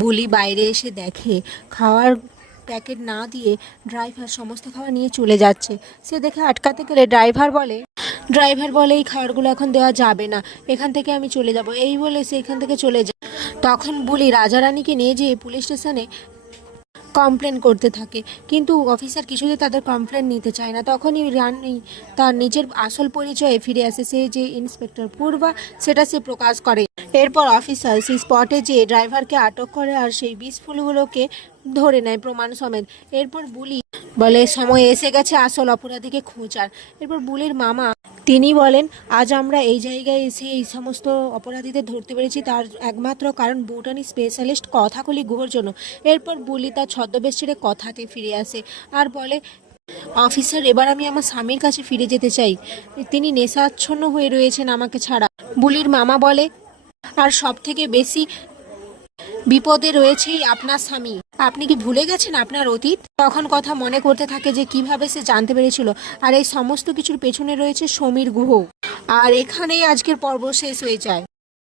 বুলি বাইরে এসে দেখে খাওয়ার প্যাকেট না দিয়ে ড্রাইভার সমস্ত খাবার নিয়ে চলে যাচ্ছে। সে দেখে আটকাতে গেলে ড্রাইভার বলে এই খাবারগুলো এখন দেওয়া যাবে না, এখান থেকে আমি চলে যাব। এই বলে সে এখান থেকে চলে যায়। তখন বুলি রাজারানীকে নিয়ে যেয়ে পুলিশ স্টেশনে কমপ্লেন করতে থাকে, কিন্তু অফিসার কিছুতেই তাদের কমপ্লেন নিতে চায় না। তখনই রানী তার নিজের আসল পরিচয়ে ফিরে আসে, সে যে ইন্সপেক্টর পূর্বা সেটা সে প্রকাশ করে। এরপর অফিসার সেই স্পটে যেয়ে ড্রাইভারকে আটক করে আর সেই বিষফুলগুলোকে ধরে নেয় প্রমাণ সমেত। এরপর বুলি বলে সময় এসে গেছে আসল অপরাধীকে খোঁজার। এরপর বুলির মামা তিনি বলেন, আজ আমরা এই জায়গায় এসে এই সমস্ত অপরাধীদের ধরতে পেরেছি তার একমাত্র কারণ বোটানি স্পেশালিস্ট কথাকলি গুহর জন্য। এরপর বুলি তার ছদ্মবেশ ছেড়ে কথাতে ফিরে আসে আর বলে, অফিসার এবার আমি আমার স্বামীর কাছে ফিরে যেতে চাই, তিনি নেশাচ্ছন্ন হয়ে রয়েছেন আমাকে ছাড়া। বুলির মামা বলে, আর সব থেকে বেশি বিপদে রয়েছেই আপনার স্বামী, আপনি কি ভুলে গেছেন আপনার অতীত? তখন কথা মনে করতে থাকে যে কিভাবে সে জানতে পেরেছিল, আর এই সমস্ত কিছুর পেছনে রয়েছে সমীর গুহ। আর এখানেই আজকের পর্ব শেষ হয়ে যায়।